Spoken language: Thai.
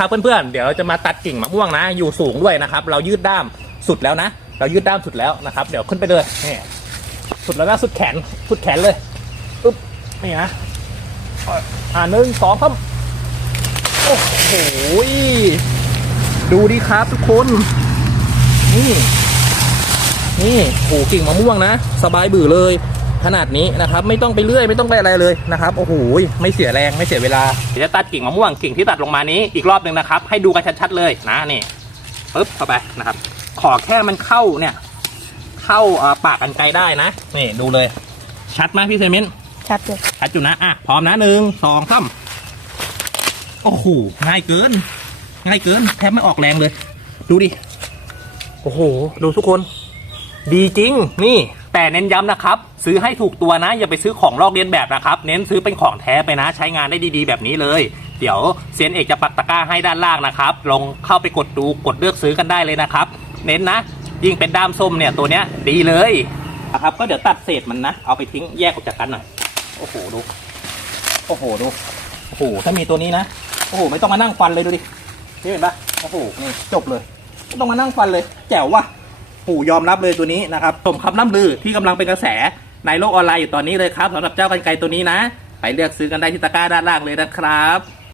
ครับเพื่อนๆเดี๋ยวเราจะมาตัดกิ่งมะม่วงนะ อยู่สูงด้วยนะครับ เรายืดด้ามสุดแล้วนะ เรายืดด้ามสุดแล้วนะครับ เดี๋ยวขึ้นไปเลยนี่สุดแล้วนะสุดแขนสุดแขนเลยอึ๊บนี่นะอ่าหนึ่งสองครับโอ้โหดูดิครับทุกคน นี่ นี่โอ้โหกิ่งมะม่วงนะ สบายบือเลย ขนาดนี้นะครับไม่ต้องไปเลื่อยไม่ต้องไปอะไรเลยนะครับโอ้โหไม่เสียแรงไม่เสียเวลาเดี๋ยวจะตัดกิ่งมะม่วงกิ่งที่ตัดลงมานี้อีกรอบหนึ่งนะครับ ให้ดูกันชัดๆเลยนะนี่ปึ๊บเข้าไปนะครับ ขอแค่มันเข้าเนี่ย เข้าเอ่อปากกันไกลได้นะนี่ดูเลย ชัดไหมพี่เซมินชัดเลยชัดอยู่นะอะพร้อมนะหนึ่งสองสามโอ้โหง่ายเกิน ง่ายเกินแทบไม่ออกแรงเลย ดูดิโอ้โหดูทุกคน ดีจริงนี่ แต่เน้นย้ำนะครับ ซื้อให้ถูกตัวนะ อย่าไปซื้อของลอกเลียนแบบนะครับ เน้นซื้อเป็นของแท้ไปนะ ใช้งานได้ดีๆ แบบนี้เลย เดี๋ยวเซียนเอกจะปักตะกร้าให้ด้านล่างนะครับลงเข้าไปกดดูกดเลือกซื้อกันได้เลยนะครับ เน้นนะ ยิ่งเป็นด้ามส้มเนี่ยตัวเนี้ยดีเลยนะครับ ก็เดี๋ยวตัดเศษมันนะ เอาไปทิ้งแยกออกจากกันหน่อย โอ้โหดู โอ้โหดู โอ้โหถ้ามีตัวนี้นะ โอ้โหไม่ต้องมานั่งฟันเลยดูดิ นี่เห็นปะโอ้โหนี่จบเลย ไม่ต้องมานั่งฟันเลย แจ๋วว่ะ ปู่ยอมรับเลยตัวนี้นะครับสมคำล่ำลือที่กำลังเป็นกระแสในโลกออนไลน์อยู่ตอนนี้เลยครับสำหรับเจ้ากันไกรตัวนี้นะ ไปเลือกซื้อกันได้ที่ตะกร้าด้านล่างเลยนะครับ